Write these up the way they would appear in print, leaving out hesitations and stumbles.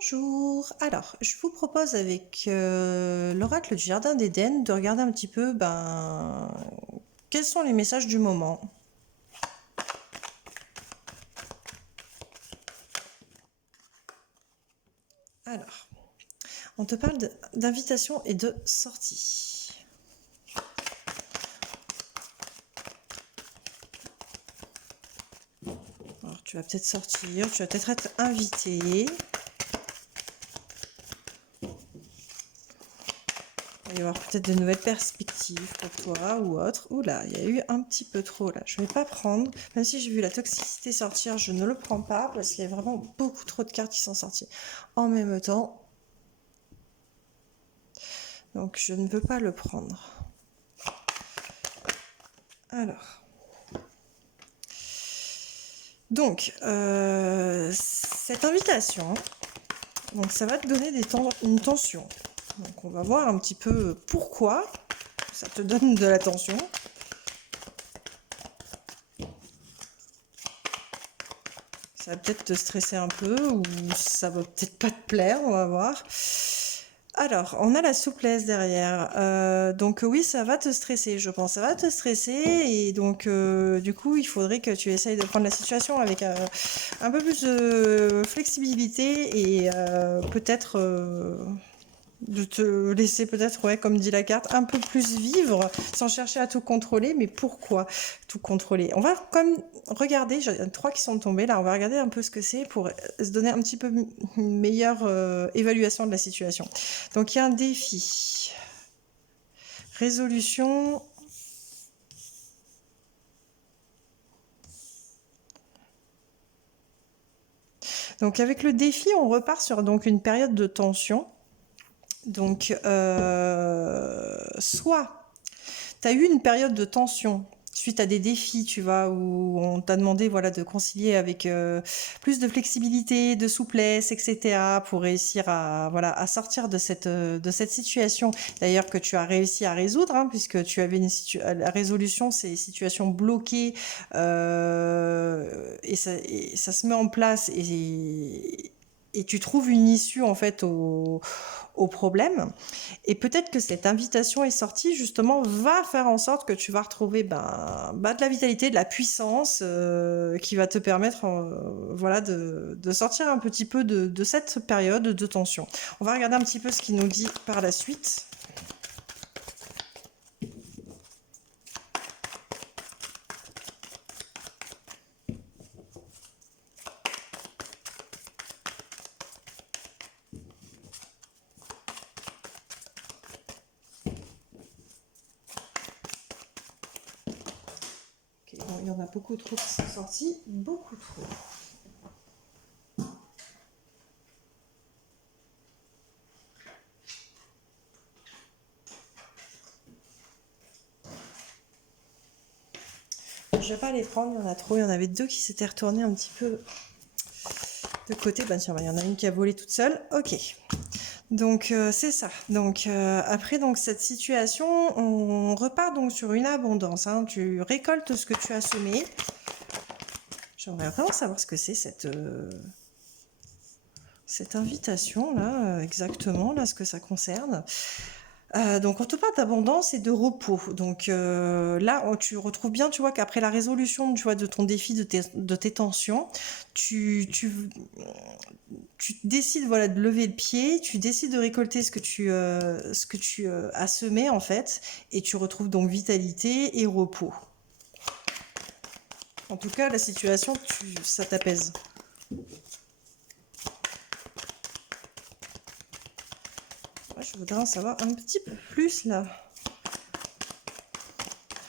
Bonjour. Alors, je vous propose avec l'oracle du Jardin d'Éden de regarder un petit peu quels sont les messages du moment. Alors, on te parle d'invitation et de sortie. Alors, tu vas peut-être sortir, tu vas peut-être être invité. Il va y avoir peut-être de nouvelles perspectives pour toi ou autre. Oula, il y a eu un petit peu trop là. Je ne vais pas prendre. Même si j'ai vu la toxicité sortir, je ne le prends pas parce qu'il y a vraiment beaucoup trop de cartes qui sont sorties en même temps. Donc je ne veux pas le prendre. Alors. Donc, cette invitation, donc ça va te donner une tension. Donc on va voir un petit peu pourquoi ça te donne de la tension. Ça va peut-être te stresser un peu ou ça va peut-être pas te plaire, on va voir. Alors, on a la souplesse derrière. Donc oui, ça va te stresser, je pense. Ça va te stresser et donc du coup, il faudrait que tu essayes de prendre la situation avec un peu plus de flexibilité et peut-être de te laisser peut-être, ouais, comme dit la carte, un peu plus vivre sans chercher à tout contrôler. Mais pourquoi tout contrôler? On va comme regarder, il y en a 3 qui sont tombés là, on va regarder un peu ce que c'est pour se donner un petit peu une meilleure évaluation de la situation. Donc il y a un défi. Résolution. Donc avec le défi, on repart sur donc une période de tension. Donc soit tu as eu une période de tension suite à des défis, tu vois, où on t'a demandé voilà, de concilier avec plus de flexibilité, de souplesse, etc., pour réussir à, voilà, à sortir de cette situation, d'ailleurs, que tu as réussi à résoudre, hein, puisque tu avais la résolution, c'est situation bloquée, et ça se met en place, et tu trouves une issue, en fait, au problème. Et peut-être que cette invitation est sortie, justement, va faire en sorte que tu vas retrouver de la vitalité, de la puissance qui va te permettre voilà, de sortir un petit peu de cette période de tension. On va regarder un petit peu ce qu'il nous dit par la suite. Bon, il y en a beaucoup trop qui sont sortis, beaucoup trop. Je vais pas les prendre, il y en a trop. Il y en avait 2 qui s'étaient retournés un petit peu de côté. Ben tiens, il y en a une qui a volé toute seule. Ok. Donc c'est ça. Donc après donc cette situation, on repart donc sur une abondance. Hein. Tu récoltes ce que tu as semé. J'aimerais vraiment savoir ce que c'est cette invitation là, exactement là, ce que ça concerne. Donc on te parle d'abondance et de repos. Donc là, tu retrouves bien, tu vois, qu'après la résolution, tu vois, de ton défi, de tes tensions, tu décides, voilà, de lever le pied, tu décides de récolter ce que tu as semé en fait, et tu retrouves donc vitalité et repos. En tout cas, la situation, ça t'apaise. Je voudrais en savoir un petit peu plus là.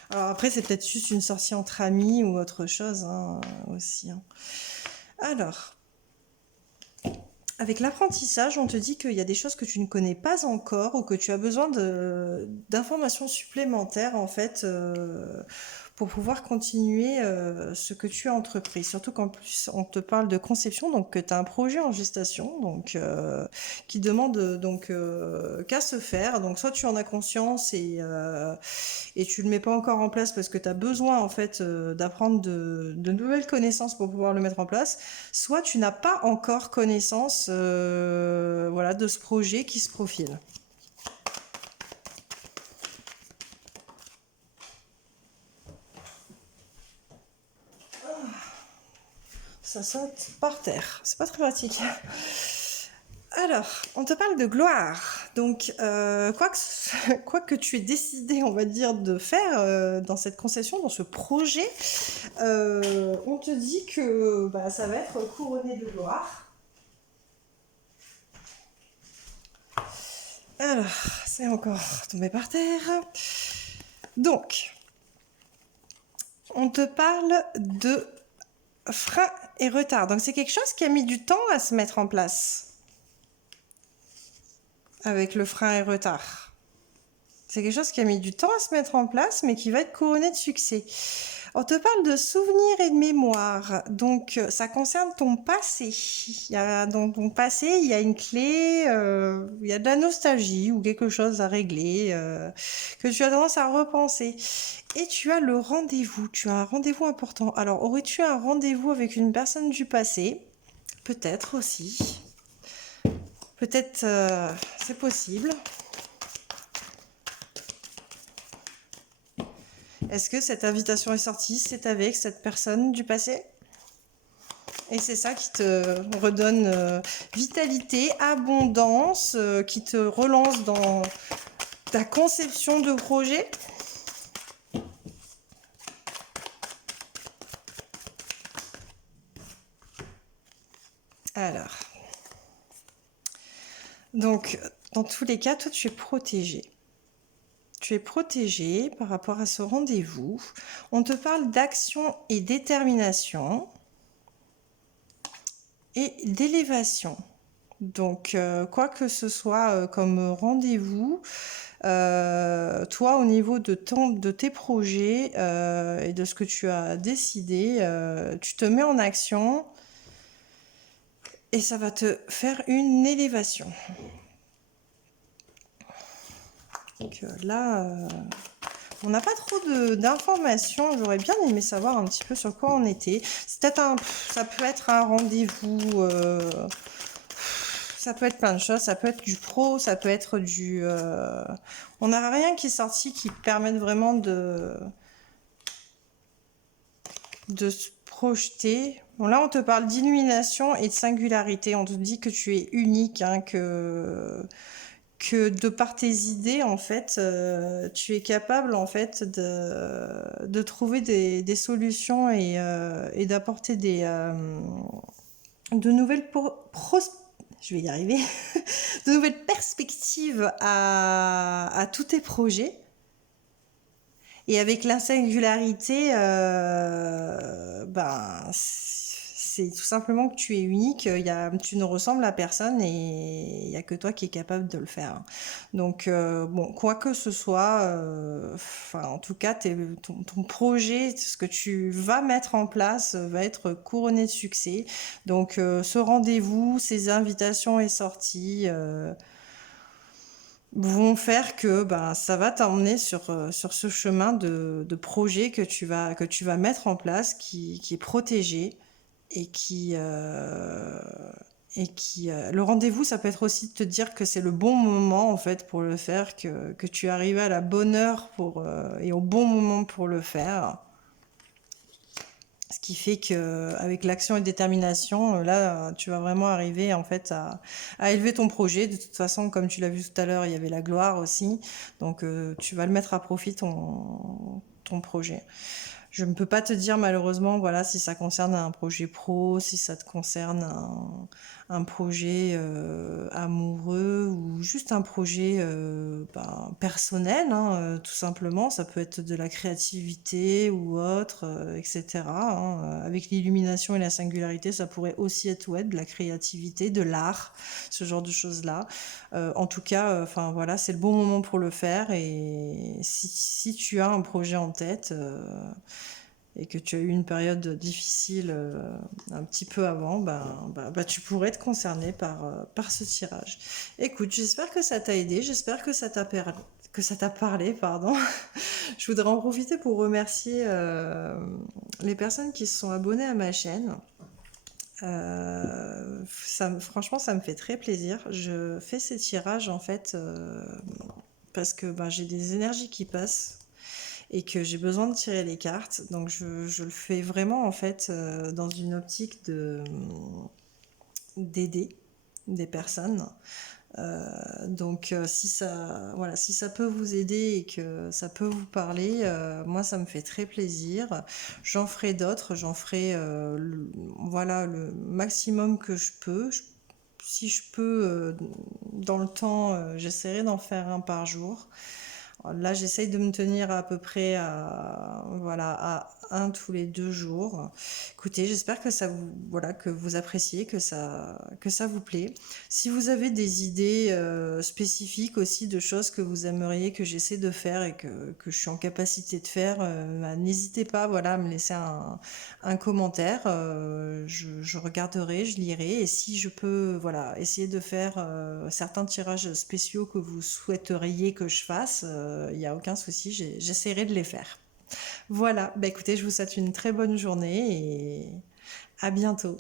Alors après, c'est peut-être juste une sortie entre amis ou autre chose hein, aussi. Hein. Alors, avec l'apprentissage, on te dit qu'il y a des choses que tu ne connais pas encore ou que tu as besoin d'informations supplémentaires en fait pour pouvoir continuer ce que tu as entrepris. Surtout qu'en plus, on te parle de conception, donc que tu as un projet en gestation, donc qui demande donc qu'à se faire. Donc soit tu en as conscience et tu le mets pas encore en place parce que tu as besoin en fait d'apprendre de nouvelles connaissances pour pouvoir le mettre en place, soit tu n'as pas encore connaissance voilà, de ce projet qui se profile. Ça saute par terre, c'est pas très pratique. Alors, on te parle de gloire. Donc, quoi que tu aies décidé, on va dire, de faire dans cette concession, dans ce projet, on te dit que bah, ça va être couronné de gloire. Alors, c'est encore tombé par terre. Donc, on te parle de frein et retard. Donc, c'est quelque chose qui a mis du temps à se mettre en place. Avec le frein et retard. C'est quelque chose qui a mis du temps à se mettre en place, mais qui va être couronné de succès. On te parle de souvenirs et de mémoire. Donc, ça concerne ton passé. Dans ton passé, il y a une clé, il y a de la nostalgie ou quelque chose à régler que tu as tendance à repenser. Et tu as le rendez-vous. Tu as un rendez-vous important. Alors, aurais-tu un rendez-vous avec une personne du passé? Peut-être aussi. Peut-être c'est possible. Est-ce que cette invitation est sortie? C'est avec cette personne du passé? Et c'est ça qui te redonne vitalité, abondance, qui te relance dans ta conception de projet. Alors, donc, dans tous les cas, toi, tu es protégé. Tu es protégé par rapport à ce rendez-vous. On te parle d'action et détermination et d'élévation. Donc, quoi que ce soit comme rendez-vous, toi, au niveau de tes projets et de ce que tu as décidé, tu te mets en action et ça va te faire une élévation. Donc là, on n'a pas trop d'informations. J'aurais bien aimé savoir un petit peu sur quoi on était. Ça peut être un rendez-vous. Ça peut être plein de choses. Ça peut être du pro. Ça peut être du. On n'a rien qui est sorti qui permette vraiment de se projeter. Bon, là, on te parle d'illumination et de singularité. On te dit que tu es unique, hein, que de par tes idées, en fait, tu es capable, en fait, de trouver des solutions et d'apporter de nouvelles je vais y arriver, de nouvelles perspectives à tous tes projets. Et avec la singularité, ben, c'est tout simplement que tu es unique, tu ne ressembles à personne et il n'y a que toi qui es capable de le faire. Donc, bon, quoi que ce soit, en tout cas, ton projet, ce que tu vas mettre en place va être couronné de succès. Donc, ce rendez-vous, ces invitations et sorties vont faire que ça va t'emmener sur ce chemin de projet que tu vas mettre en place, qui est protégé et le rendez-vous, ça peut être aussi de te dire que c'est le bon moment en fait pour le faire, que tu es arrivé à la bonne heure et au bon moment pour le faire. Ce qui fait que avec l'action et détermination, là, tu vas vraiment arriver en fait à élever ton projet. De toute façon, comme tu l'as vu tout à l'heure, il y avait la gloire aussi. Donc, tu vas le mettre à profit ton projet. Je ne peux pas te dire malheureusement, voilà, si ça concerne un projet pro, si ça te concerne un projet amoureux ou juste un projet ben, personnel, hein, tout simplement. Ça peut être de la créativité ou autre, etc. Hein. Avec l'illumination et la singularité, ça pourrait aussi être ouais, de la créativité, de l'art, ce genre de choses-là. En tout cas, enfin voilà, c'est le bon moment pour le faire. Et si tu as un projet en tête et que tu as eu une période difficile un petit peu avant, tu pourrais être concerné par ce tirage. Écoute, j'espère que ça t'a aidé, j'espère que ça t'a parlé, pardon. Je voudrais en profiter pour remercier les personnes qui se sont abonnées à ma chaîne. Franchement, ça me fait très plaisir. Je fais ces tirages en fait parce que ben, j'ai des énergies qui passent et que j'ai besoin de tirer les cartes. Donc je le fais vraiment en fait dans une optique d'aider des personnes. Si ça, voilà, si ça peut vous aider et que ça peut vous parler, moi ça me fait très plaisir. J'en ferai d'autres, j'en ferai voilà, le maximum que je peux. Si je peux, dans le temps, j'essaierai d'en faire un par jour. Là, j'essaye de me tenir à peu près à, voilà, à un tous les 2 jours. Écoutez, j'espère que ça vous, voilà, que vous appréciez, que ça vous plaît. Si vous avez des idées spécifiques aussi de choses que vous aimeriez que j'essaie de faire et que je suis en capacité de faire, n'hésitez pas, voilà, à me laisser un commentaire. Je regarderai, je lirai. Et si je peux, voilà, essayer de faire certains tirages spéciaux que vous souhaiteriez que je fasse, il n'y a aucun souci, j'essaierai de les faire. Voilà, bah écoutez, je vous souhaite une très bonne journée et à bientôt.